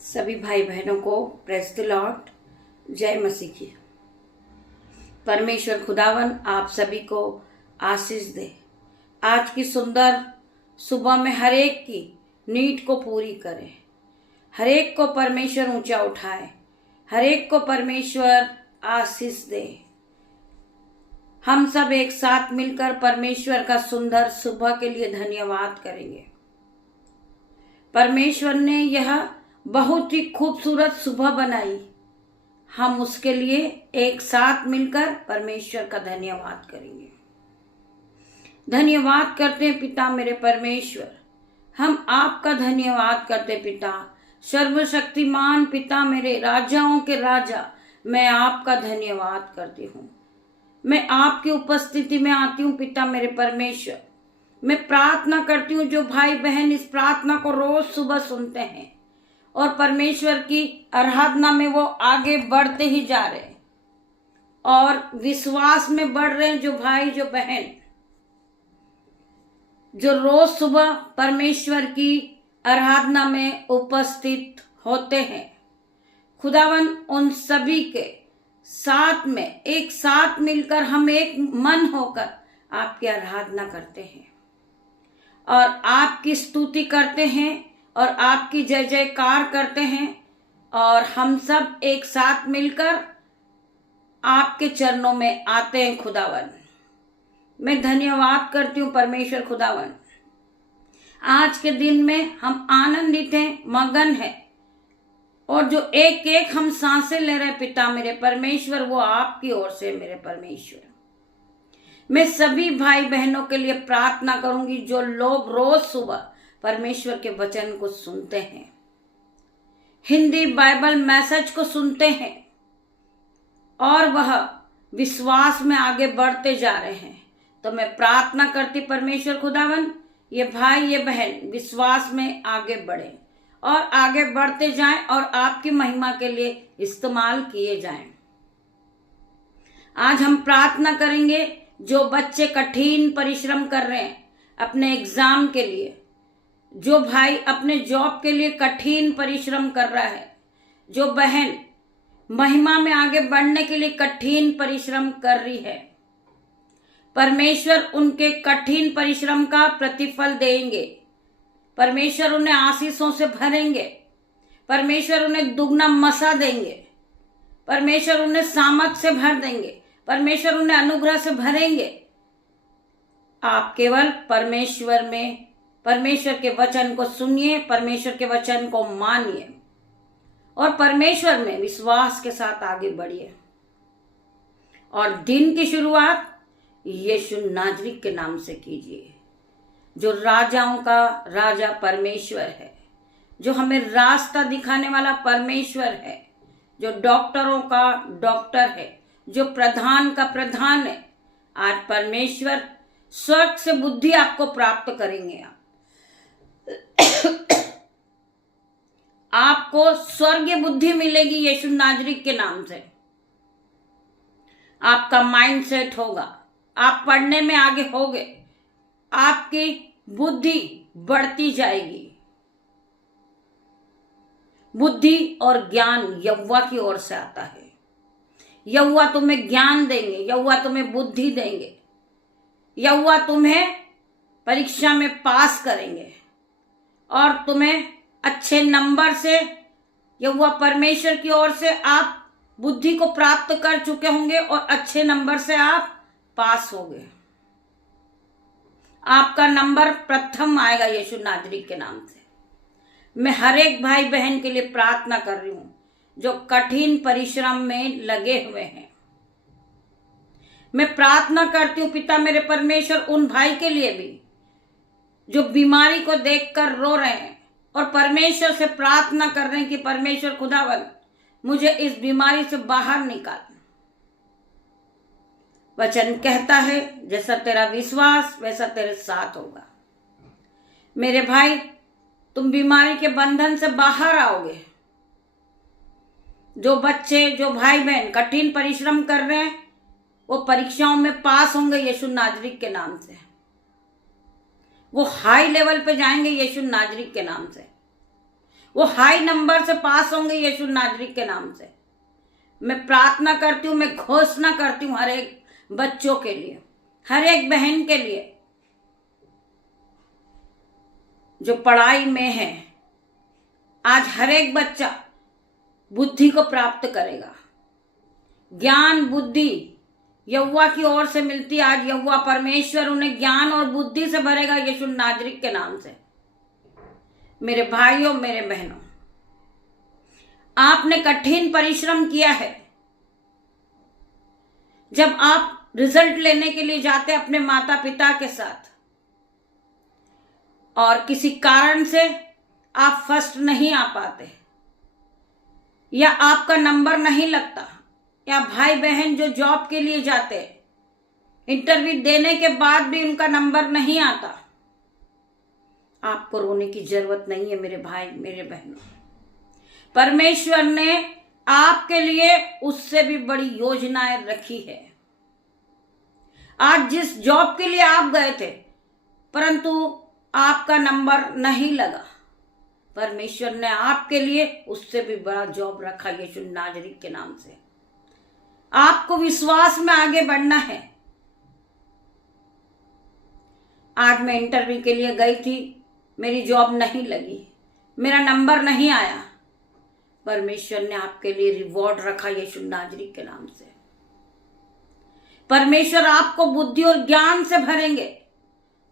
सभी भाई बहनों को प्रेज़ द लॉर्ड, जय मसीह की। परमेश्वर खुदावन आप सभी को आशीष दे। आज की सुंदर सुबह में हर एक की नीड को पूरी करे, हर एक को परमेश्वर ऊंचा उठाए, हर एक को परमेश्वर आशीष दे। हम सब एक साथ मिलकर परमेश्वर का सुंदर सुबह के लिए धन्यवाद करेंगे। परमेश्वर ने यह बहुत ही खूबसूरत सुबह बनाई, हम उसके लिए एक साथ मिलकर परमेश्वर का धन्यवाद करेंगे। धन्यवाद करते हैं पिता मेरे परमेश्वर, हम आपका धन्यवाद करते पिता, सर्वशक्तिमान पिता मेरे, राजाओं के राजा, मैं आपका धन्यवाद करती हूँ। मैं आपकी उपस्थिति में आती हूँ पिता मेरे परमेश्वर। मैं प्रार्थना करती हूँ, जो भाई बहन इस प्रार्थना को रोज सुबह सुनते हैं और परमेश्वर की आराधना में वो आगे बढ़ते ही जा रहे हैं और विश्वास में बढ़ रहे हैं, जो भाई जो बहन जो रोज सुबह परमेश्वर की आराधना में उपस्थित होते हैं। खुदावन उन सभी के साथ में एक साथ मिलकर हम एक मन होकर आपकी आराधना करते हैं और आपकी स्तुति करते हैं और आपकी जय जयकार करते हैं और हम सब एक साथ मिलकर आपके चरणों में आते हैं। खुदावन मैं धन्यवाद करती हूँ परमेश्वर खुदावन, आज के दिन में हम आनंदित हैं, मगन हैं और जो एक एक हम सांसें ले रहे पिता मेरे परमेश्वर, वो आपकी ओर से मेरे परमेश्वर। मैं सभी भाई बहनों के लिए प्रार्थना करूंगी जो लोग रोज सुबह परमेश्वर के वचन को सुनते हैं, हिंदी बाइबल मैसेज को सुनते हैं और वह विश्वास में आगे बढ़ते जा रहे हैं। तो मैं प्रार्थना करती परमेश्वर खुदावन, ये भाई ये बहन विश्वास में आगे बढ़े और आगे बढ़ते जाएं और आपकी महिमा के लिए इस्तेमाल किए जाएं। आज हम प्रार्थना करेंगे, जो बच्चे कठिन परिश्रम कर रहे हैं अपने एग्जाम के लिए, जो भाई अपने जॉब के लिए कठिन परिश्रम कर रहा है, जो बहन महिमा में आगे बढ़ने के लिए कठिन परिश्रम कर रही है, परमेश्वर उनके कठिन परिश्रम का प्रतिफल देंगे। परमेश्वर उन्हें आशीषों से भरेंगे, परमेश्वर उन्हें दुगना मसा देंगे, परमेश्वर उन्हें सामर्थ से भर देंगे, परमेश्वर उन्हें अनुग्रह से भरेंगे। आप केवल परमेश्वर में परमेश्वर के वचन को सुनिए, परमेश्वर के वचन को मानिए और परमेश्वर में विश्वास के साथ आगे बढ़िए और दिन की शुरुआत यीशु नाजरी के नाम से कीजिए, जो राजाओं का राजा परमेश्वर है, जो हमें रास्ता दिखाने वाला परमेश्वर है, जो डॉक्टरों का डॉक्टर है, जो प्रधान का प्रधान है। आज परमेश्वर स्वर्ग से बुद्धि आपको प्राप्त करेंगे। आपको स्वर्गीय बुद्धि मिलेगी यीशु नाजरी के नाम से। आपका माइंड सेट होगा, आप पढ़ने में आगे होगे, आपकी बुद्धि बढ़ती जाएगी। बुद्धि और ज्ञान यहोवा की ओर से आता है। यहोवा तुम्हें ज्ञान देंगे, यहोवा तुम्हें बुद्धि देंगे, यहोवा तुम्हें परीक्षा में पास करेंगे और तुम्हें अच्छे नंबर से, यहोवा परमेश्वर की ओर से आप बुद्धि को प्राप्त कर चुके होंगे और अच्छे नंबर से आप पास होंगे। आपका नंबर प्रथम आएगा यीशु नाजरी के नाम से। मैं हर एक भाई बहन के लिए प्रार्थना कर रही हूं जो कठिन परिश्रम में लगे हुए हैं। मैं प्रार्थना करती हूं पिता मेरे परमेश्वर उन भाई के लिए भी जो बीमारी को देखकर रो रहे हैं और परमेश्वर से प्रार्थना कर रहे हैं कि परमेश्वर खुदावन मुझे इस बीमारी से बाहर निकाल। वचन कहता है, जैसा तेरा विश्वास वैसा तेरे साथ होगा। मेरे भाई, तुम बीमारी के बंधन से बाहर आओगे। जो बच्चे, जो भाई बहन कठिन परिश्रम कर रहे हैं, वो परीक्षाओं में पास होंगे यीशु नाजरी के नाम से। वो हाई लेवल पे जाएंगे यीशु नाजरी के नाम से। वो हाई नंबर से पास होंगे यीशु नाजरीक के नाम से। मैं प्रार्थना करती हूँ, मैं घोषणा करती हूँ हर एक बच्चों के लिए, हर एक बहन के लिए जो पढ़ाई में है। आज हर एक बच्चा बुद्धि को प्राप्त करेगा। ज्ञान बुद्धि यहोवा की ओर से मिलती। आज यहोवा परमेश्वर उन्हें ज्ञान और बुद्धि से भरेगा यीशु नाजरीक के नाम से। मेरे भाइयों, मेरे बहनों, आपने कठिन परिश्रम किया है। जब आप रिजल्ट लेने के लिए जाते अपने माता पिता के साथ और किसी कारण से आप फर्स्ट नहीं आ पाते या आपका नंबर नहीं लगता, या भाई बहन जो जॉब के लिए जाते इंटरव्यू देने के बाद भी उनका नंबर नहीं आता, आपको रोने की जरूरत नहीं है मेरे भाई मेरे बहनों। परमेश्वर ने आपके लिए उससे भी बड़ी योजनाएं रखी है। आज जिस जॉब के लिए आप गए थे परंतु आपका नंबर नहीं लगा, परमेश्वर ने आपके लिए उससे भी बड़ा जॉब रखा यीशु नाजरीक के नाम से। आपको विश्वास में आगे बढ़ना है। आज मैं इंटरव्यू के लिए गई थी, मेरी जॉब नहीं लगी, मेरा नंबर नहीं आया, परमेश्वर ने आपके लिए रिवॉर्ड रखा यीशु नाजरीक के नाम से। परमेश्वर आपको बुद्धि और ज्ञान से भरेंगे।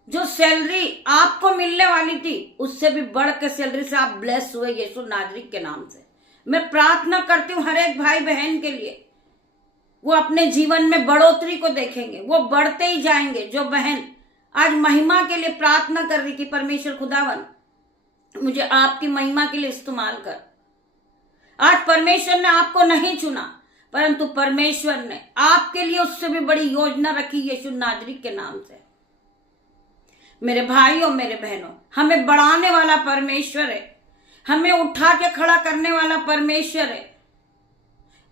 जो सैलरी आपको मिलने वाली थी उससे भी बढ़ के सैलरी से आप ब्लेस हुए यीशु नाजरीक के नाम से। मैं प्रार्थना करती हूँ हर एक भाई बहन के लिए, वो अपने जीवन में बढ़ोतरी को देखेंगे, वो बढ़ते ही जाएंगे। जो बहन आज महिमा के लिए प्रार्थना कर रही कि परमेश्वर खुदावन मुझे आपकी महिमा के लिए इस्तेमाल कर। आज परमेश्वर ने आपको नहीं चुना परंतु परमेश्वर ने आपके लिए उससे भी बड़ी योजना रखी यीशु नाजरीक के नाम से। मेरे भाइयों मेरे बहनों, हमें बढ़ाने वाला परमेश्वर है, हमें उठा के खड़ा करने वाला परमेश्वर है।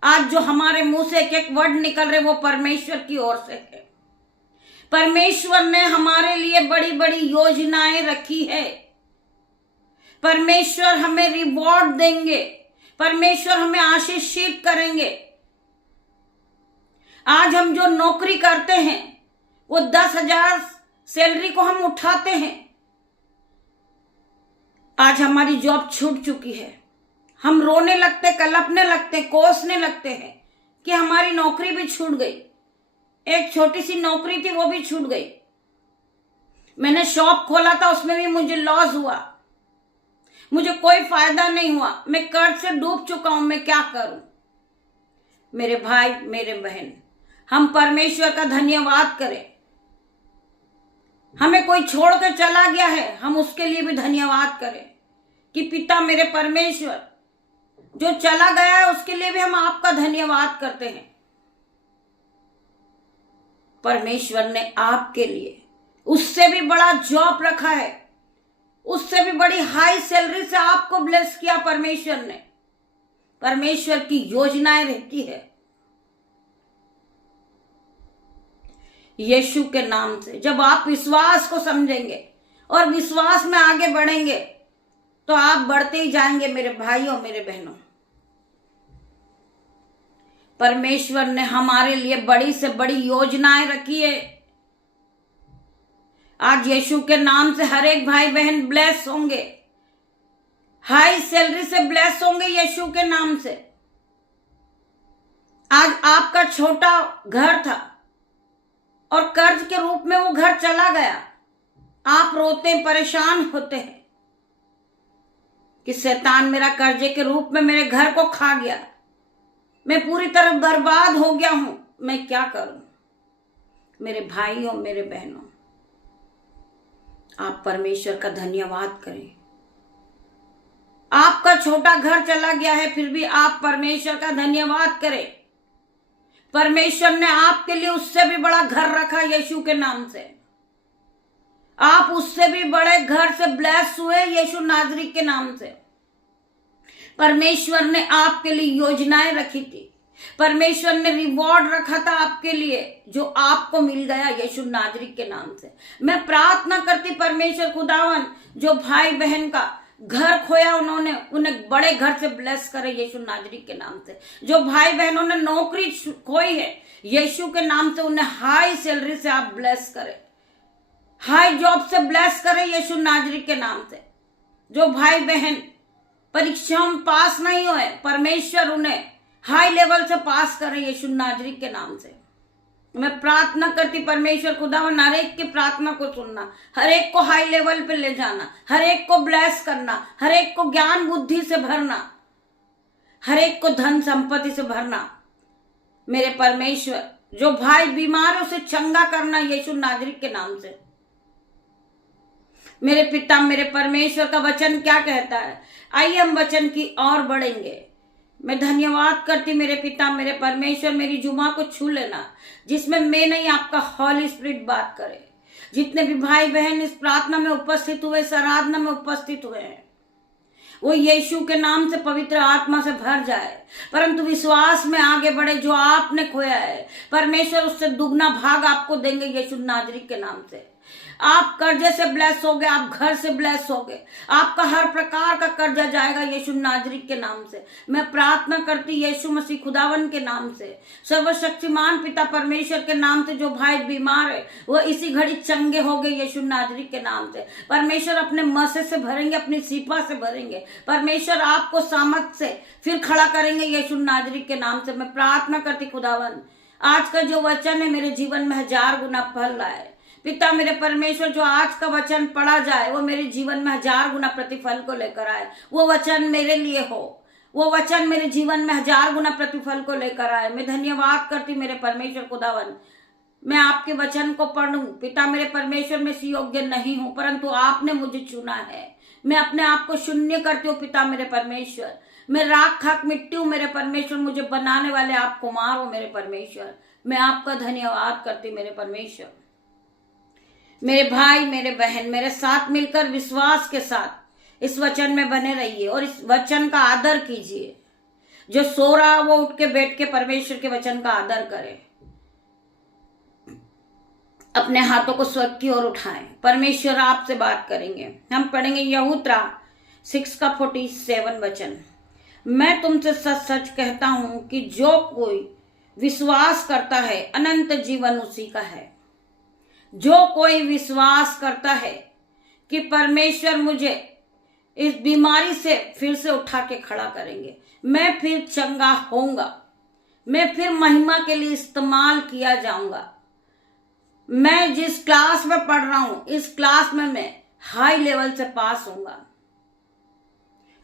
आज जो हमारे मुंह से एक एक वर्ड निकल रहे वो परमेश्वर की ओर से है। परमेश्वर ने हमारे लिए बड़ी बड़ी योजनाएं रखी है। परमेश्वर हमें रिवॉर्ड देंगे, परमेश्वर हमें आशीषित करेंगे। आज हम जो नौकरी करते हैं वो 10,000 सैलरी को हम उठाते हैं। आज हमारी जॉब छूट चुकी है, हम रोने लगते, कलपने लगते, कोसने लगते हैं कि हमारी नौकरी भी छूट गई। एक छोटी सी नौकरी थी वो भी छूट गई। मैंने शॉप खोला था उसमें भी मुझे लॉस हुआ, मुझे कोई फायदा नहीं हुआ, मैं कर्ज से डूब चुका हूं, मैं क्या करूं। मेरे भाई मेरे बहन, हम परमेश्वर का धन्यवाद करें। हमें कोई छोड़ कर चला गया है, हम उसके लिए भी धन्यवाद करें कि पिता मेरे परमेश्वर जो चला गया है उसके लिए भी हम आपका धन्यवाद करते हैं। परमेश्वर ने आपके लिए उससे भी बड़ा जॉब रखा है, उससे भी बड़ी हाई सैलरी से आपको ब्लेस किया परमेश्वर ने। परमेश्वर की योजनाएं रहती है। यीशु के नाम से जब आप विश्वास को समझेंगे और विश्वास में आगे बढ़ेंगे तो आप बढ़ते ही जाएंगे मेरे भाइयों मेरे बहनों। परमेश्वर ने हमारे लिए बड़ी से बड़ी योजनाएं रखी है। आज यीशु के नाम से हर एक भाई बहन ब्लेस होंगे, हाई सैलरी से ब्लेस होंगे यीशु के नाम से। आज आपका छोटा घर था और कर्ज के रूप में वो घर चला गया, आप रोते परेशान होते हैं कि शैतान मेरा कर्जे के रूप में मेरे घर को खा गया, मैं पूरी तरह बर्बाद हो गया हूं, मैं क्या करूं। मेरे भाइयों मेरे बहनों, आप परमेश्वर का धन्यवाद करें। आपका छोटा घर चला गया है फिर भी आप परमेश्वर का धन्यवाद करें। परमेश्वर ने आपके लिए उससे भी बड़ा घर रखा यीशु के नाम से। आप उससे भी बड़े घर से ब्लेस हुए यीशु नाजरीक के नाम से। परमेश्वर ने आपके लिए योजनाएं रखी थी, परमेश्वर ने रिवॉर्ड रखा था आपके लिए जो आपको मिल गया यीशु नाजरीक के नाम से। मैं प्रार्थना करती परमेश्वर खुदावन जो भाई बहन का घर खोया उन्होंने, उन्हें बड़े घर से ब्लेस करे यीशु नाजरी के नाम से। जो भाई बहनों ने नौकरी खोई है, यीशु के नाम से उन्हें हाई सैलरी से आप ब्लेस करे, हाई जॉब से ब्लेस करे यीशु नाजरी के नाम से। जो भाई बहन परीक्षाओं में पास नहीं हुए, परमेश्वर उन्हें हाई लेवल से पास करे यीशु नाजरी के नाम से। मैं प्रार्थना करती परमेश्वर खुदावन हर एक की प्रार्थना को सुनना, हर एक को हाई लेवल पे ले जाना, हर एक को ब्लेस करना, हर एक को ज्ञान बुद्धि से भरना, हर एक को धन संपत्ति से भरना। मेरे परमेश्वर जो भाई बीमार है उसे चंगा करना यीशु नाजरी के नाम से। मेरे पिता मेरे परमेश्वर का वचन क्या कहता है, आइए हम वचन की ओर बढ़ेंगे। मैं धन्यवाद करती मेरे पिता मेरे परमेश्वर, मेरी जुमा को छू लेना जिसमें मैं नहीं आपका हॉली स्पिरिट बात करे। जितने भी भाई बहन इस प्रार्थना में उपस्थित हुए, इस आराधना में उपस्थित हुए हैं, वो यीशु के नाम से पवित्र आत्मा से भर जाए, परंतु विश्वास में आगे बढ़े। जो आपने खोया है परमेश्वर उससे दुगना भाग आपको देंगे यीशु नाजरी के नाम से। आप कर्जे से ब्लेस होगे, आप घर से ब्लेस होगे, आपका हर प्रकार का कर्जा जाएगा यीशु नाजरी के नाम से। मैं प्रार्थना करती यीशु मसीह खुदावन के नाम से, सर्वशक्तिमान पिता परमेश्वर के नाम से। जो भाई बीमार है वो इसी घड़ी चंगे हो गए यीशु नाजरी के नाम से। परमेश्वर अपने मसे से भरेंगे, अपनी सीपा से भरेंगे। परमेश्वर आपको सामर्थ से फिर खड़ा करेंगे यीशु नाजरी के नाम से। मैं प्रार्थना करती खुदावन आज का जो वचन है मेरे जीवन में 1000 गुना फल लाए। पिता मेरे परमेश्वर जो आज का वचन पढ़ा जाए वो मेरे जीवन में 1000 गुना प्रतिफल को लेकर आए। वो वचन मेरे लिए हो, वो वचन मेरे जीवन में 1000 गुना प्रतिफल को लेकर आए। मैं धन्यवाद करती मेरे परमेश्वर खुदावन, मैं आपके वचन को पढ़ूं। पिता मेरे परमेश्वर में इस योग्य नहीं हूं, परंतु आपने मुझे चुना है। मैं अपने आप को शून्य करती हूँ पिता मेरे परमेश्वर। मैं राख खाक मिट्टी हूँ मेरे परमेश्वर, मुझे बनाने वाले आप कुमार हो मेरे परमेश्वर। मैं आपका धन्यवाद करती मेरे परमेश्वर। मेरे भाई मेरे बहन मेरे साथ मिलकर विश्वास के साथ इस वचन में बने रहिए और इस वचन का आदर कीजिए। जो सो रहा वो उठ के बैठ के परमेश्वर के वचन का आदर करे। अपने हाथों को स्वर्ग की ओर उठाएं, परमेश्वर आपसे बात करेंगे। हम पढ़ेंगे यहूत्रा 6:47 वचन। मैं तुमसे सच सच कहता हूं कि जो कोई विश्वास करता है अनंत जीवन उसी का है। जो कोई विश्वास करता है कि परमेश्वर मुझे इस बीमारी से फिर से उठा के खड़ा करेंगे, मैं फिर चंगा होऊंगा, मैं फिर महिमा के लिए इस्तेमाल किया जाऊंगा, मैं जिस क्लास में पढ़ रहा हूं इस क्लास में मैं हाई लेवल से पास होऊंगा।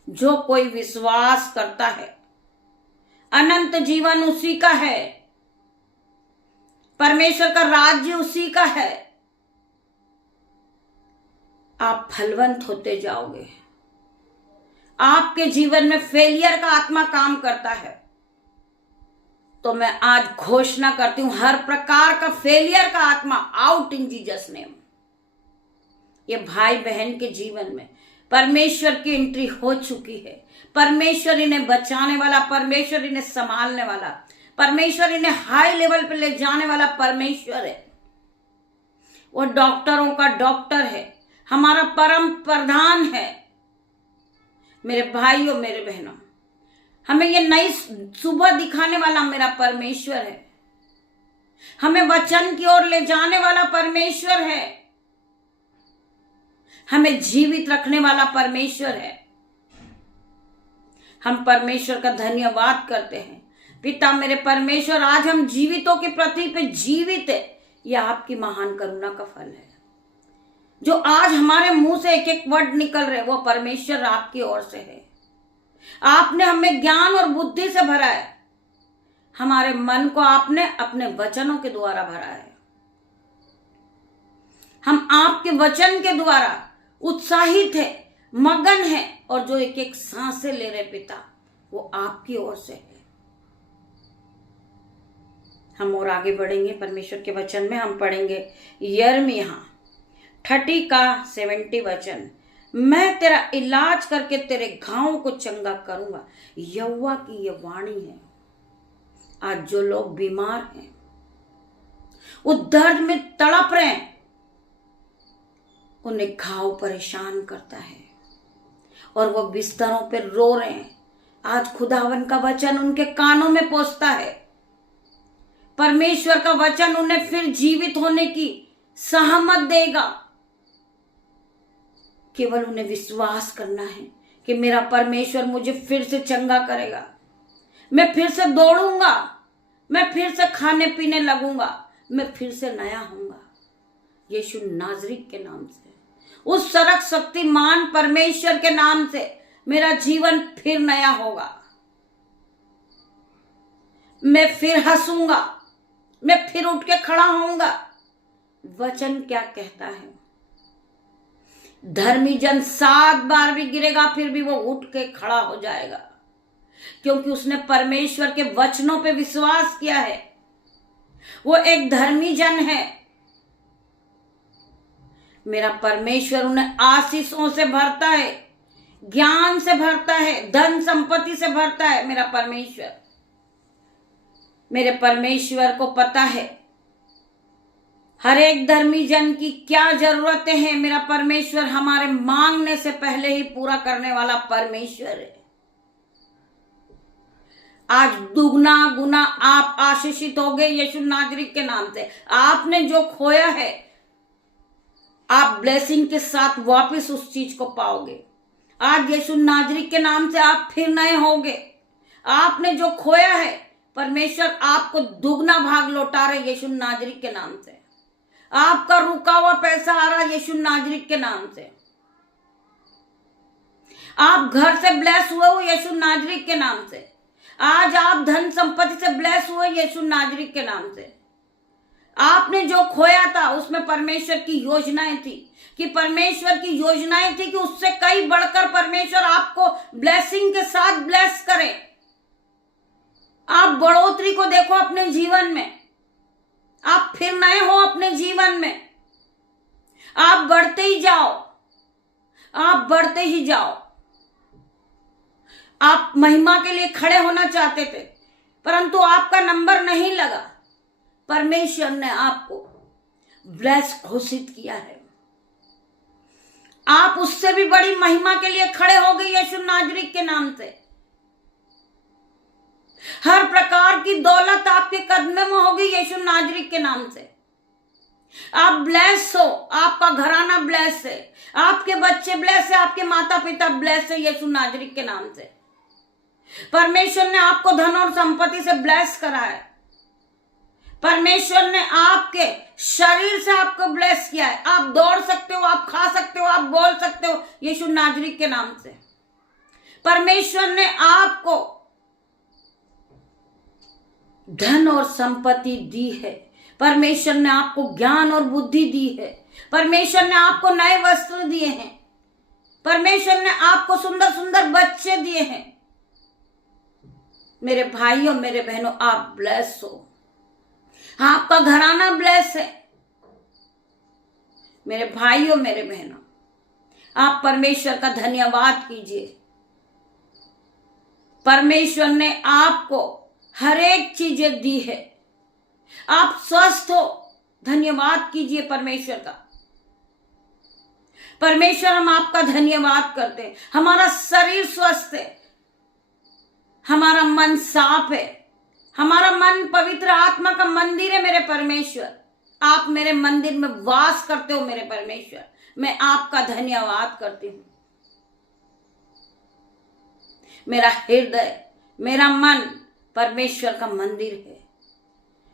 जो कोई विश्वास करता है अनंत जीवन उसी का है, परमेश्वर का राज्य उसी का है। आप फलवंत होते जाओगे। आपके जीवन में फेलियर का आत्मा काम करता है तो मैं आज घोषणा करती हूं हर प्रकार का फेलियर का आत्मा आउट इन जीसस नेम। ये भाई बहन के जीवन में परमेश्वर की एंट्री हो चुकी है। परमेश्वर इन्हें बचाने वाला, परमेश्वर इन्हें संभालने वाला, परमेश्वर इन्हें हाई लेवल पर ले जाने वाला परमेश्वर है। वो डॉक्टरों का डॉक्टर है, हमारा परम प्रधान है। मेरे भाइयों मेरे बहनों, हमें ये नई सुबह दिखाने वाला मेरा परमेश्वर है। हमें वचन की ओर ले जाने वाला परमेश्वर है। हमें जीवित रखने वाला परमेश्वर है। हम परमेश्वर का धन्यवाद करते हैं। पिता मेरे परमेश्वर, आज हम जीवितों की पृथ्वी पे जीवित है, यह आपकी महान करुणा का फल है। जो आज हमारे मुंह से एक एक वर्ड निकल रहे वो परमेश्वर आपकी ओर से है। आपने हमें ज्ञान और बुद्धि से भरा है। हमारे मन को आपने अपने वचनों के द्वारा भरा है। हम आपके वचन के द्वारा उत्साहित है, मगन है, और जो एक एक सांसें ले रहे पिता वो आपकी ओर से है। हम और आगे बढ़ेंगे परमेश्वर के वचन में। हम पढ़ेंगे यिर्मयाह 30:70 वचन। मैं तेरा इलाज करके तेरे घावों को चंगा करूंगा, यहोवा की यह वाणी है। आज जो लोग बीमार हैं, वो दर्द में तड़प रहे हैं, उन्हें घाव परेशान करता है, और वो बिस्तरों पे रो रहे हैं। आज खुदावन का वचन उनके कानों में पहुंचता है। परमेश्वर का वचन उन्हें फिर जीवित होने की सहमत देगा। केवल उन्हें विश्वास करना है कि मेरा परमेश्वर मुझे फिर से चंगा करेगा, मैं फिर से दौड़ूंगा, मैं फिर से खाने पीने लगूंगा, मैं फिर से नया होऊंगा। यीशु नाज़री के नाम से, उस सर्व शक्तिमान परमेश्वर के नाम से मेरा जीवन फिर नया होगा। मैं फिर हंसूंगा, मैं फिर उठ के खड़ा होऊंगा। वचन क्या कहता है? धर्मी जन 7 बार भी गिरेगा फिर भी वो उठ के खड़ा हो जाएगा, क्योंकि उसने परमेश्वर के वचनों पे विश्वास किया है। वो एक धर्मी जन है। मेरा परमेश्वर उन्हें आशीषों से भरता है, ज्ञान से भरता है, धन संपत्ति से भरता है। मेरे परमेश्वर को पता है हर एक धर्मी जन की क्या जरूरतें हैं। मेरा परमेश्वर हमारे मांगने से पहले ही पूरा करने वाला परमेश्वर है। आज दुगना गुना आप आशीषित हो गए यीशु नाज़री के नाम से। आपने जो खोया है आप ब्लेसिंग के साथ वापस उस चीज को पाओगे। आज यीशु नाज़री के नाम से आप फिर नए होगे। आपने जो खोया है परमेश्वर आपको दुगना भाग लौटा रहे यीशु नाज़री के नाम से। आपका रुका हुआ पैसा आ रहा यीशु नाज़री के नाम से। आप घर से ब्लेस हुए हो यीशु नाज़री के नाम से। आज आप धन संपत्ति से ब्लेस हुए यीशु नाज़री के नाम से। आपने जो खोया था उसमें परमेश्वर की योजनाएं थी, कि परमेश्वर की योजनाएं थी कि उससे कई बढ़कर परमेश्वर आपको ब्लेसिंग के साथ ब्लेस करे। आप बढ़ोतरी को देखो अपने जीवन में, आप फिर नए हो अपने जीवन में। आप बढ़ते ही जाओ, आप बढ़ते ही जाओ। आप महिमा के लिए खड़े होना चाहते थे परंतु आपका नंबर नहीं लगा। परमेश्वर ने आपको ब्लेस घोषित किया है। आप उससे भी बड़ी महिमा के लिए खड़े हो गए यीशु नाज़री के नाम से। हर प्रकार की दौलत आपके कदमों में होगी यीशु नाज़री के नाम से। आप ब्लेस हो, आपका घराना ब्लेस है, आपके बच्चे ब्लेस है, आपके माता पिता ब्लेस है यीशु नाज़री के नाम से। परमेश्वर ने आपको धन और संपत्ति से ब्लेस करा है। परमेश्वर ने आपके शरीर से आपको ब्लेस किया है। आप दौड़ सकते हो, आप खा सकते हो, आप बोल सकते हो यीशु नाज़री के नाम से। परमेश्वर ने आपको धन और संपत्ति दी है। परमेश्वर ने आपको ज्ञान और बुद्धि दी है। परमेश्वर ने आपको नए वस्त्र दिए हैं। परमेश्वर ने आपको सुंदर सुंदर बच्चे दिए हैं। मेरे भाइयों मेरे बहनों, आप ब्लेस हो, आपका घराना ब्लेस है। मेरे भाइयों मेरे बहनों, आप परमेश्वर का धन्यवाद कीजिए। परमेश्वर ने आपको हर एक चीजें दी है। आप स्वस्थ हो, धन्यवाद कीजिए परमेश्वर का। परमेश्वर हम आपका धन्यवाद करते हैं। हमारा शरीर स्वस्थ है, हमारा मन साफ है, हमारा मन पवित्र आत्मा का मंदिर है। मेरे परमेश्वर, आप मेरे मंदिर में वास करते हो। मेरे परमेश्वर, मैं आपका धन्यवाद करती हूं। मेरा हृदय, मेरा मन परमेश्वर का मंदिर है।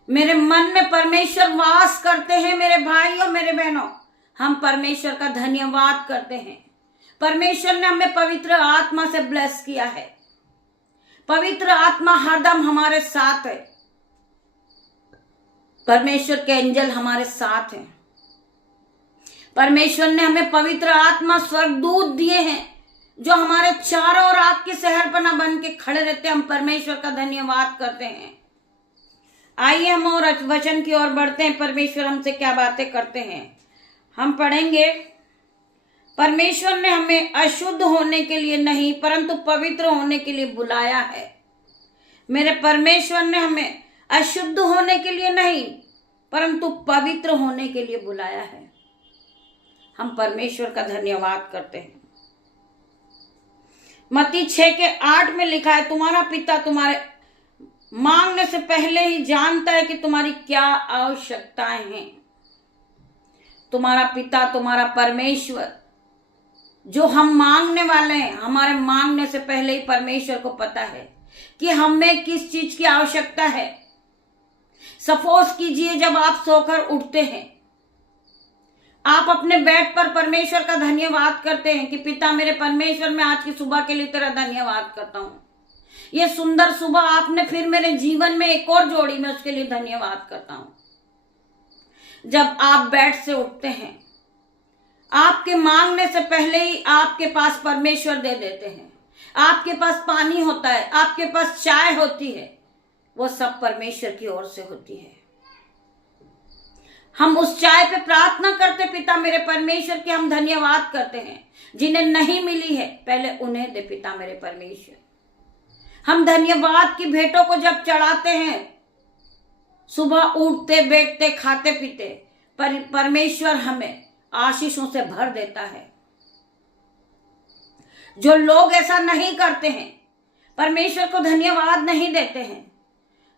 मेरे मन में परमेश्वर वास करते हैं। मेरे भाइयों मेरे बहनों, हम परमेश्वर का धन्यवाद करते हैं। परमेश्वर ने हमें पवित्र आत्मा से ब्लेस किया है। पवित्र आत्मा हरदम हमारे साथ है। परमेश्वर के एंजल हमारे साथ हैं। परमेश्वर ने हमें पवित्र आत्मा स्वर्गदूत दिए हैं जो हमारे चारों ओर आग की शहरपनाह बन के खड़े रहते हैं। हम परमेश्वर का धन्यवाद करते हैं। आइए हम और वचन की ओर बढ़ते हैं। परमेश्वर हमसे क्या बातें करते हैं हम पढ़ेंगे। परमेश्वर ने हमें अशुद्ध होने के लिए नहीं परंतु पवित्र होने के लिए बुलाया है। मेरे परमेश्वर ने हमें अशुद्ध होने के लिए नहीं परंतु पवित्र होने के लिए बुलाया है। हम परमेश्वर का धन्यवाद करते हैं। मत्ती 6:8 में लिखा है, तुम्हारा पिता तुम्हारे मांगने से पहले ही जानता है कि तुम्हारी क्या आवश्यकताएं हैं। तुम्हारा पिता, तुम्हारा परमेश्वर, जो हम मांगने वाले हैं, हमारे मांगने से पहले ही परमेश्वर को पता है कि हमें किस चीज की आवश्यकता है। सपोज कीजिए, जब आप सोकर उठते हैं, आप अपने बेड पर परमेश्वर का धन्यवाद करते हैं कि पिता मेरे परमेश्वर, मैं आज की सुबह के लिए तेरा धन्यवाद करता हूं। ये सुंदर सुबह आपने फिर मेरे जीवन में एक और जोड़ी, मैं उसके लिए धन्यवाद करता हूं। जब आप बेड से उठते हैं, आपके मांगने से पहले ही आपके पास परमेश्वर दे देते हैं। आपके पास पानी होता है, आपके पास चाय होती है, वो सब परमेश्वर की ओर से होती है। हम उस चाय पे प्रार्थना करते, पिता मेरे परमेश्वर के हम धन्यवाद करते हैं। जिन्हें नहीं मिली है, पहले उन्हें दे पिता मेरे परमेश्वर। हम धन्यवाद की भेंटों को जब चढ़ाते हैं, सुबह उठते बैठते खाते पीते, परमेश्वर हमें आशीषों से भर देता है। जो लोग ऐसा नहीं करते हैं, परमेश्वर को धन्यवाद नहीं देते हैं,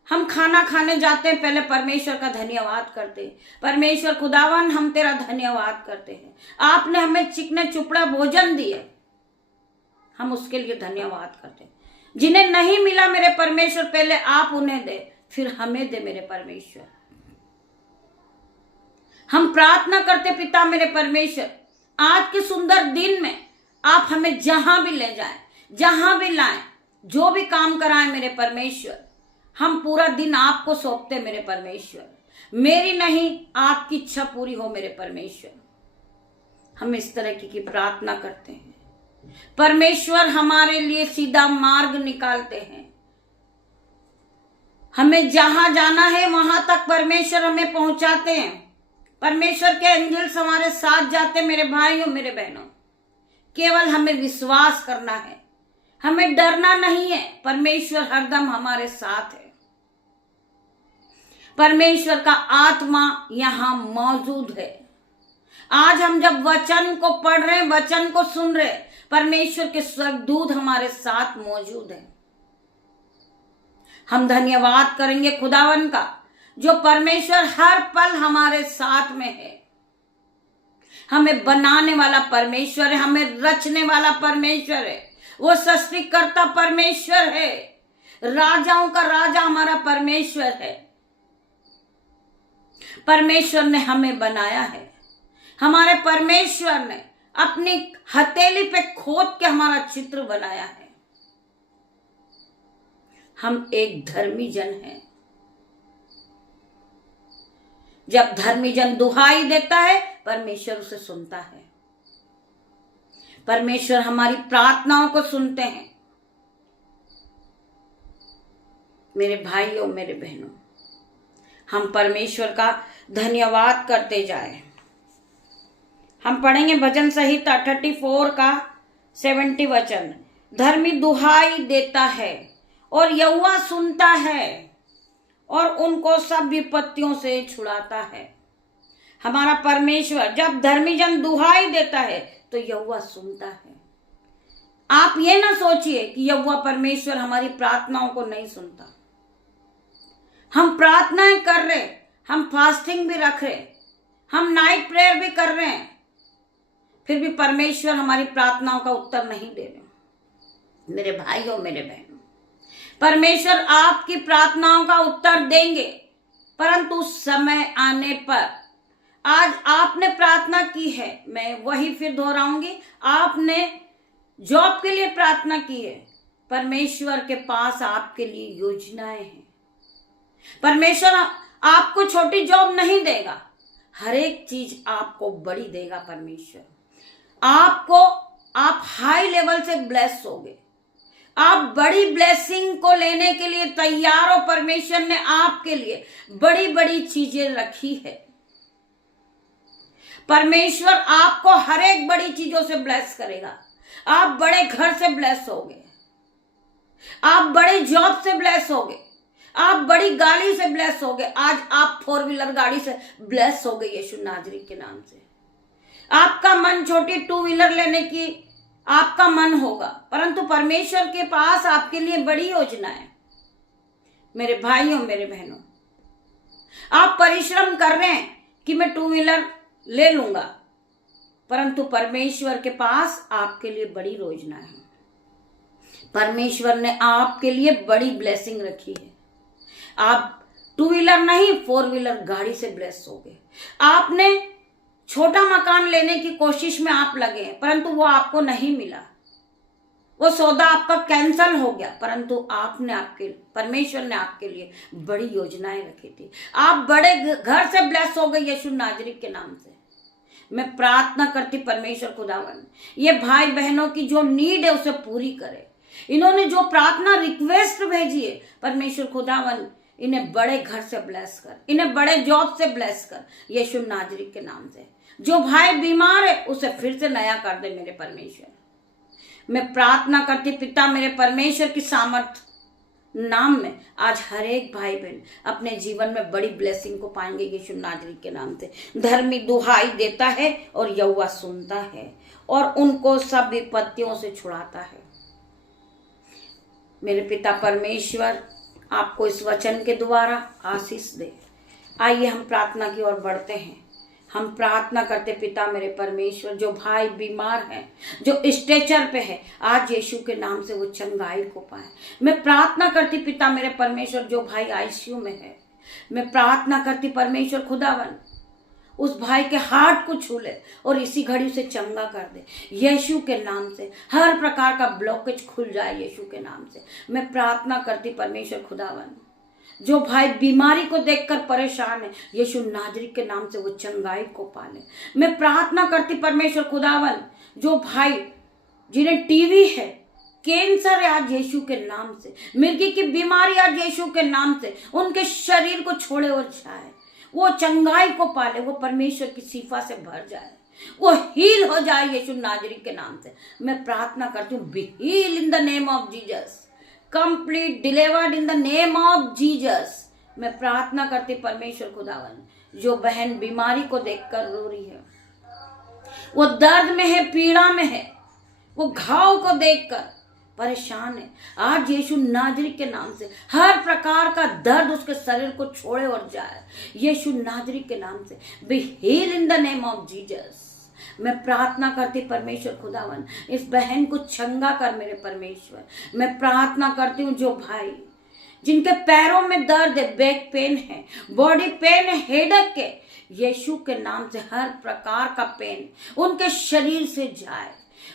हम खाना खाने जाते हैं, पहले परमेश्वर का धन्यवाद करते हैं। परमेश्वर खुदावन, हम तेरा धन्यवाद करते हैं, आपने हमें चिकने चुपड़ा भोजन दिए, हम उसके लिए धन्यवाद करते हैं। जिन्हें नहीं मिला मेरे परमेश्वर, पहले आप उन्हें दे, फिर हमें दे मेरे परमेश्वर। हम प्रार्थना करते, पिता मेरे परमेश्वर, आज के सुंदर दिन में आप हमें जहां भी ले जाएं, जहां भी लाएं, जो भी काम कराएं मेरे परमेश्वर, हम पूरा दिन आपको सौंपते मेरे परमेश्वर। मेरी नहीं, आपकी इच्छा पूरी हो मेरे परमेश्वर। हम इस तरह की प्रार्थना करते हैं। परमेश्वर हमारे लिए सीधा मार्ग निकालते हैं। हमें जहां जाना है वहां तक परमेश्वर हमें पहुंचाते हैं। परमेश्वर के एंजल्स हमारे साथ जाते, मेरे भाइयों मेरे बहनों। केवल हमें विश्वास करना है, हमें डरना नहीं है। परमेश्वर हरदम हमारे साथ है। परमेश्वर का आत्मा यहां मौजूद है। आज हम जब वचन को पढ़ रहे हैं, वचन को सुन रहे, परमेश्वर के स्वर्गदूत हमारे साथ मौजूद है। हम धन्यवाद करेंगे खुदावन का, जो परमेश्वर हर पल हमारे साथ में है। हमें बनाने वाला परमेश्वर है, हमें रचने वाला परमेश्वर है। वो सृष्टिकर्ता परमेश्वर है, राजाओं का राजा हमारा परमेश्वर है। परमेश्वर ने हमें बनाया है। हमारे परमेश्वर ने अपनी हथेली पे खोद के हमारा चित्र बनाया है। हम एक धर्मी जन हैं। जब धर्मी जन दुहाई देता है, परमेश्वर उसे सुनता है। परमेश्वर हमारी प्रार्थनाओं को सुनते हैं। मेरे भाइयों मेरे बहनों, हम परमेश्वर का धन्यवाद करते जाएं। हम पढ़ेंगे भजन संहिता 34 का 70 वचन। धर्मी दुहाई देता है और यहोवा सुनता है और उनको सब विपत्तियों से छुड़ाता है। हमारा परमेश्वर जब धर्मी जन दुहाई देता है तो यहोवा सुनता है। आप ये ना सोचिए कि यहोवा परमेश्वर हमारी प्रार्थनाओं को नहीं सुनता। हम प्रार्थनाएं कर रहे, हम फास्टिंग भी रख रहे, हम नाइट प्रेयर भी कर रहे हैं, फिर भी परमेश्वर हमारी प्रार्थनाओं का उत्तर नहीं दे रहे। मेरे भाइयों मेरे बहनों, परमेश्वर आपकी प्रार्थनाओं का उत्तर देंगे, परंतु समय आने पर। आज आपने प्रार्थना की है, मैं वही फिर दोहराऊंगी, आपने जॉब के लिए प्रार्थना की है, परमेश्वर के पास आपके लिए योजनाएं हैं। परमेश्वर आपको छोटी जॉब नहीं देगा, हर एक चीज आपको बड़ी देगा। परमेश्वर आप हाई लेवल से ब्लेस होगे, आप बड़ी ब्लेसिंग को लेने के लिए तैयार हो। परमेश्वर ने आपके लिए बड़ी बड़ी चीजें रखी है। परमेश्वर आपको हर एक बड़ी चीजों से ब्लेस करेगा। आप बड़े घर से ब्लेस होगे, आप बड़े जॉब से ब्लेस होगे, आप बड़ी गाड़ी से ब्लेस होगे। आज आप 4 व्हीलर गाड़ी से ब्लेस हो गए यीशु नाजरी के नाम से। आपका मन छोटी 2 व्हीलर लेने की आपका मन होगा, परंतु परमेश्वर के पास आपके लिए बड़ी योजना है। मेरे भाइयों, मेरे बहनों, आप परिश्रम कर रहे हैं कि मैं 2 व्हीलर ले लूंगा, परंतु परमेश्वर के पास आपके लिए बड़ी योजना है। परमेश्वर ने आपके लिए बड़ी ब्लेसिंग रखी है। आप 2 व्हीलर नहीं, 4 व्हीलर गाड़ी से ब्लेस हो गए। आपने छोटा मकान लेने की कोशिश में आप लगे, परंतु वो आपको नहीं मिला, वो सौदा आपका कैंसल हो गया, परंतु परमेश्वर ने आपके लिए बड़ी योजनाएं रखी थी। आप बड़े घर से ब्लेस हो गए यीशु नाजरी के नाम से। मैं प्रार्थना करती परमेश्वर खुदावन ये भाई बहनों की जो नीड है उसे पूरी करे। इन्होंने जो प्रार्थना रिक्वेस्ट भेजी है, परमेश्वर खुदावन इन्हें बड़े घर से ब्लेस कर, इन्हें बड़े जॉब से ब्लेस कर यीशु नाजरी के नाम से। जो भाई बीमार है उसे फिर से नया कर दे मेरे परमेश्वर। मैं प्रार्थना करती पिता मेरे परमेश्वर की सामर्थ नाम में आज हर एक भाई बहन अपने जीवन में बड़ी ब्लेसिंग को पाएंगे यीशु नाजरी के नाम से। धर्मी दुहाई देता है और यहोवा सुनता है और उनको सब विपत्तियों से छुड़ाता है। मेरे पिता परमेश्वर आपको इस वचन के द्वारा आशीष दे। आइए हम प्रार्थना की ओर बढ़ते हैं। हम प्रार्थना करते पिता मेरे परमेश्वर, जो भाई बीमार है, जो स्ट्रेचर पे है, आज यीशु के नाम से वो चंगाई को पाए। मैं प्रार्थना करती पिता मेरे परमेश्वर, जो भाई आईसीयू में है, मैं प्रार्थना करती परमेश्वर खुदावन उस भाई के हार्ट को छू ले और इसी घड़ी उसे चंगा कर दे यीशु के नाम से। हर प्रकार का ब्लॉकेज खुल जाए यीशु के नाम से। मैं प्रार्थना करती परमेश्वर खुदावन, जो भाई बीमारी को देखकर परेशान है, यीशु नाजरी के नाम से वो चंगाई को पाले। मैं प्रार्थना करती परमेश्वर खुदावन, जो भाई जिन्हें टीवी है, कैंसर है, आज यीशु के नाम से, मिर्गी की बीमारी आज यीशु के नाम से उनके शरीर को छोड़े और जाए, वो चंगाई को पाले, वो परमेश्वर की शिफा से भर जाए, वो हील हो जाए यीशु नाजरी के नाम से। मैं प्रार्थना करती हूँ, be heal in the name of Jesus, complete delivered in the name of Jesus. मैं प्रार्थना करती परमेश्वर खुदावन, जो बहन बीमारी को देखकर रो रही है, वो दर्द में है, पीड़ा में है, वो घाव को देखकर परेशान है, आज यीशु नाजरी के नाम से हर प्रकार का दर्द उसके शरीर को छोड़े और जाए यीशु नाजरी के नाम से। Be heal in the name of Jesus. मैं प्रार्थना करती परमेश्वर खुदावन, इस बहन को चंगा कर मेरे परमेश्वर। मैं प्रार्थना करती हूँ, जो भाई जिनके पैरों में दर्द है, बैक पेन है, बॉडी पेन है, हेडेक है, यीशु के नाम से हर प्रकार का पेन उनके शरीर से जाए,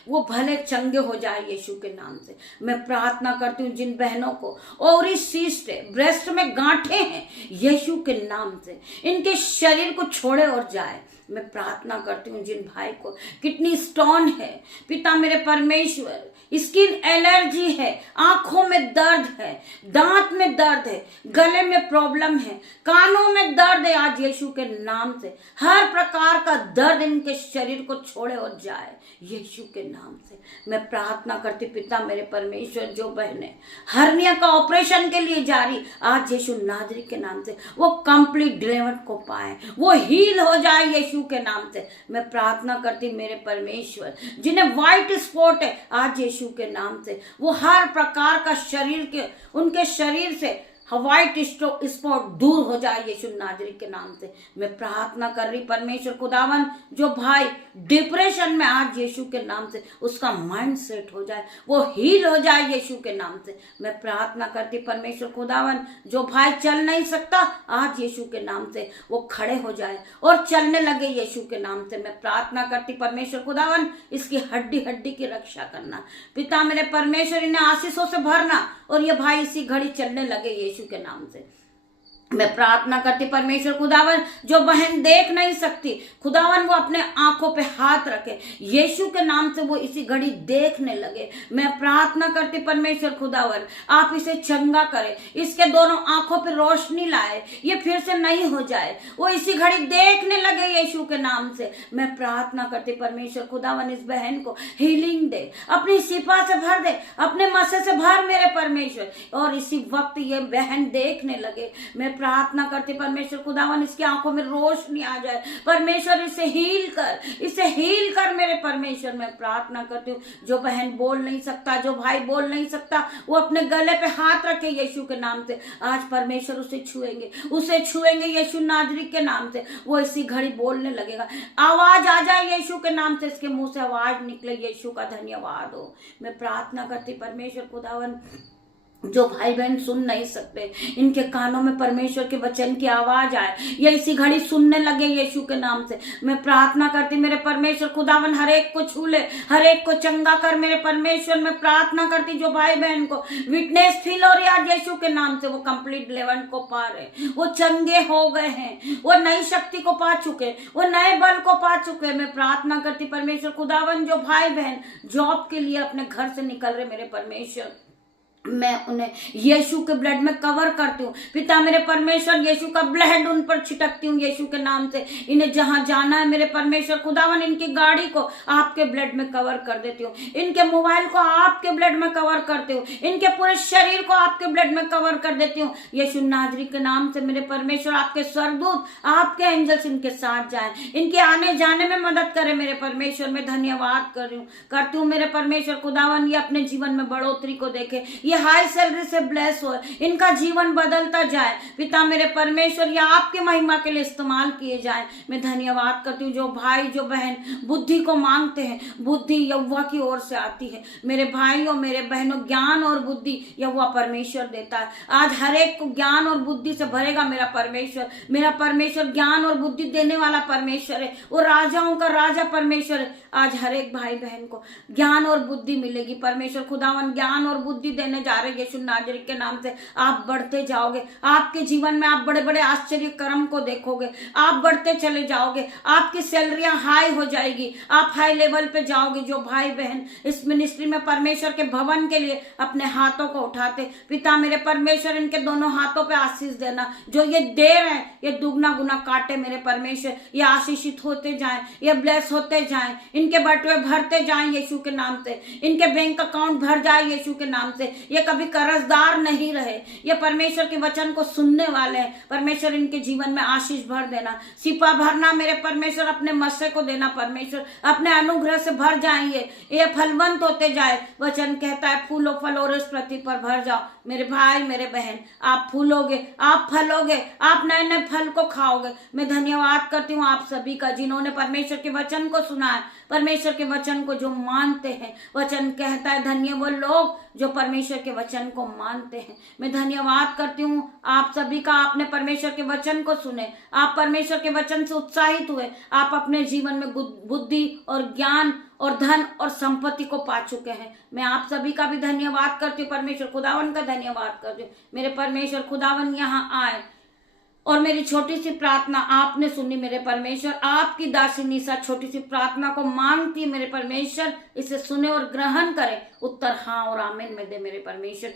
वो भले चंगे हो जाए यीशु के नाम से। मैं प्रार्थना करती हूँ, जिन बहनों को ओवरीसीस्ट है, ब्रेस्ट में गांठें हैं, यीशु के नाम से इनके शरीर को छोड़े और जाए। मैं प्रार्थना करती हूँ, जिन भाई को किडनी स्टोन है, पिता मेरे परमेश्वर, स्किन एलर्जी है, आंखों में दर्द है, दांत में दर्द है, गले में प्रॉब्लम है, कानों में दर्द है, आज यीशु के नाम से हर प्रकार का दर्द इनके शरीर को छोड़े और जाए यीशु के नाम से। मैं प्रार्थना करती पिता मेरे परमेश्वर, जो बहनें हर्निया का ऑपरेशन के लिए जा रही, आज यीशु नाजरी के नाम से वो कंप्लीट डिलीवर को पाए, वो हील हो जाए यीशु के नाम से। मैं प्रार्थना करती मेरे परमेश्वर, जिन्हें व्हाइट स्पॉट है, आज यीशु के नाम से वो हर प्रकार का शरीर के उनके शरीर से व्हाइट स्पॉट दूर हो जाए यीशु नाजरी के नाम से। मैं प्रार्थना कर रही परमेश्वर खुदावन, जो भाई डिप्रेशन में, आज यीशु के नाम से उसका माइंड सेट हो जाए, वो हील हो जाए यीशु के नाम से। मैं प्रार्थना करती परमेश्वर खुदावन, जो भाई चल नहीं सकता, आज यीशु के नाम से वो खड़े हो जाए और चलने लगे यीशु के नाम से। मैं प्रार्थना करती परमेश्वर खुदावन, इसकी हड्डी हड्डी की रक्षा करना पिता मेरे परमेश्वर, इन्हें आशीषों से भरना और ये भाई इसी घड़ी चलने लगे यीशु के नाम से। मैं प्रार्थना करती परमेश्वर खुदावन, जो बहन देख नहीं सकती, खुदावन वो अपने आंखों पे हाथ रखे यीशु के नाम से, वो इसी घड़ी देखने लगे। मैं प्रार्थना करती परमेश्वर खुदावन, आप इसे चंगा करें, इसके दोनों आंखों पे रोशनी लाए, ये फिर से नहीं हो जाए, वो इसी घड़ी देखने लगे यीशु के नाम से। मैं प्रार्थना करती परमेश्वर खुदावन, इस बहन को हीलिंग दे, अपनी शिफा से भर दे, अपने मसे से भर मेरे परमेश्वर, और इसी वक्त ये बहन देखने लगे। मैं प्रार्थना करती परमेश्वर खुदावन इसकी आंखों में रोशनी आ जाए, परमेश्वर इसे हील कर मेरे परमेश्वर। मैं प्रार्थना करती हूँ जो बहन बोल नहीं सकता, जो भाई बोल नहीं सकता, वो अपने गले पे हाथ रखे यीशु के नाम से। आज परमेश्वर उसे छुएंगे यीशु नाजरी के नाम से। वो इसी घड़ी बोलने लगेगा, आवाज आ जाए यीशु के नाम से, इसके मुंह से आवाज निकले, यीशु का धन्यवाद हो। मैं प्रार्थना करती परमेश्वर खुदावन जो भाई बहन सुन नहीं सकते, इनके कानों में परमेश्वर के वचन की आवाज आए, ये इसी घड़ी सुनने लगे यीशु के नाम से। मैं प्रार्थना करती मेरे परमेश्वर खुदावन हर एक को छू ले, हर एक को चंगा कर मेरे परमेश्वर। मैं प्रार्थना करती जो भाई बहन को विटनेस फील हो रही आज यीशु के नाम से, वो कंप्लीट डिलीवरेंस को पा रहे, वो चंगे हो गए हैं, वो नई शक्ति को पा चुके, वो नए बल को पा चुके। मैं प्रार्थना करती परमेश्वर खुदावन जो भाई बहन जॉब के लिए अपने घर से निकल रहे मेरे परमेश्वर, मैं उन्हें यीशु के ब्लड में कवर करती हूँ पिता मेरे परमेश्वर। यीशु का ब्लड उन पर छिटकती हूँ यीशु के नाम से। इन्हें जहां जाना है मेरे परमेश्वर खुदावन, इनकी गाड़ी को आपके ब्लड में कवर कर देती हूँ, इनके मोबाइल को आपके ब्लड में कवर करती हूँ, इनके पूरे शरीर को आपके ब्लड में कवर कर देती हूँ यीशु नाजरी के नाम से। मेरे परमेश्वर आपके स्वर्गदूत, आपके एंजल्स इनके साथ जाए, इनके आने जाने में मदद करे मेरे परमेश्वर। मैं धन्यवाद करती हूँ मेरे परमेश्वर खुदावन, ये अपने जीवन में बढ़ोतरी को देखे, हाई सैलरी से ब्लेस हो, इनका जीवन बदलता जाए पिता मेरे परमेश्वर, या आपके महिमा के लिए इस्तेमाल किए जाए। मैं धन्यवाद करती हूँ जो भाई जो बहन बुद्धि को मांगते हैं, बुद्धि यहोवा की ओर से आती है मेरे भाइयों मेरे बहनों। ज्ञान और बुद्धि यहोवा परमेश्वर देता है। आज हर एक को ज्ञान और बुद्धि से भरेगा मेरा परमेश्वर। मेरा परमेश्वर ज्ञान और बुद्धि देने वाला परमेश्वर है, वो राजाओं का राजा परमेश्वर है। आज हर एक भाई बहन को ज्ञान और बुद्धि मिलेगी परमेश्वर खुदावन, ज्ञान और बुद्धि देने जा रहे यीशु नाजरी के नाम से। आप बढ़ते जाओगे, आपके जीवन में आप बड़े बड़े आश्चर्य कर्म को देखोगे, आप बढ़ते चले जाओगे, आपकी सैलरियां हाई हो जाएगी, आप हाई लेवल पे जाओगे। जो भाई बहन इस मिनिस्ट्री में परमेश्वर के भवन के लिए अपने हाथों को उठाते पिता मेरे परमेश्वर, इनके दोनों हाथों पे आशीष देना। जो ये दे रहे हैं ये दुगना गुना काटे मेरे परमेश्वर, ये आशीषित होते जाएं, ये ब्लेस होते जाएं, इनके बटुए भरते जाएं यीशु के नाम से, इनके बैंक अकाउंट भर जाए यीशु के नाम से। ये कभी कर्जदार नहीं रहे, ये परमेश्वर के वचन को सुनने वाले हैं परमेश्वर। इनके जीवन में आशीष भर देना, सिपा भरना मेरे परमेश्वर, अपने मस्से को देना परमेश्वर, अपने अनुग्रह से भर जाएंगे, ये फलवंत होते जाए। वचन कहता है फूलो फल और इस पृथ्वी पर भर जाओ मेरे भाई मेरे बहन। आप फूलोगे, आप फलोगे, आप नए नए फल को खाओगे। मैं धन्यवाद करती हूँ आप सभी का जिन्होंने परमेश्वर के वचन को सुना है, परमेश्वर के वचन को जो मानते हैं। वचन कहता है धन्य वो लोग जो परमेश्वर के वचन को मानते हैं। मैं धन्यवाद करती हूँ आप सभी का, आपने परमेश्वर के वचन को सुने, आप परमेश्वर के वचन से उत्साहित हुए, आप अपने जीवन में बुद्धि और ज्ञान और धन और संपत्ति को पा चुके हैं। मैं आप सभी का भी धन्यवाद करती हूँ, परमेश्वर खुदावन का धन्यवाद करती हूँ। मेरे परमेश्वर खुदावन यहाँ आए और मेरी छोटी सी प्रार्थना आपने सुनी मेरे परमेश्वर। आपकी दासी निशा छोटी सी प्रार्थना को मांगती है मेरे परमेश्वर, इसे सुने और ग्रहण करें। उत्तर हाँ और आमीन में दे मेरे परमेश्वर।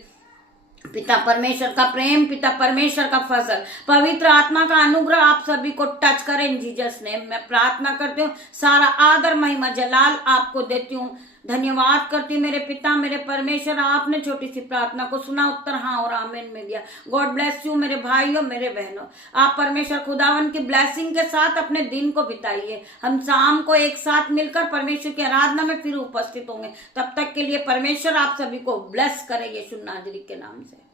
पिता परमेश्वर का प्रेम, पिता परमेश्वर का फजल, पवित्र आत्मा का अनुग्रह आप सभी को टच करें इन जीसस नेम। मैं प्रार्थना करती हूँ, सारा आदर महिमा जलाल आपको देती हूँ। धन्यवाद करती हूँ मेरे पिता मेरे परमेश्वर, आपने छोटी सी प्रार्थना को सुना, उत्तर हाँ और आमीन में दिया। गॉड ब्लेस यू मेरे भाइयों मेरे बहनों। आप परमेश्वर खुदावन की ब्लेसिंग के साथ अपने दिन को बिताइए। हम शाम को एक साथ मिलकर परमेश्वर की आराधना में फिर उपस्थित होंगे। तब तक के लिए परमेश्वर आप सभी को ब्लेस करे यीशु नाजरी के नाम से।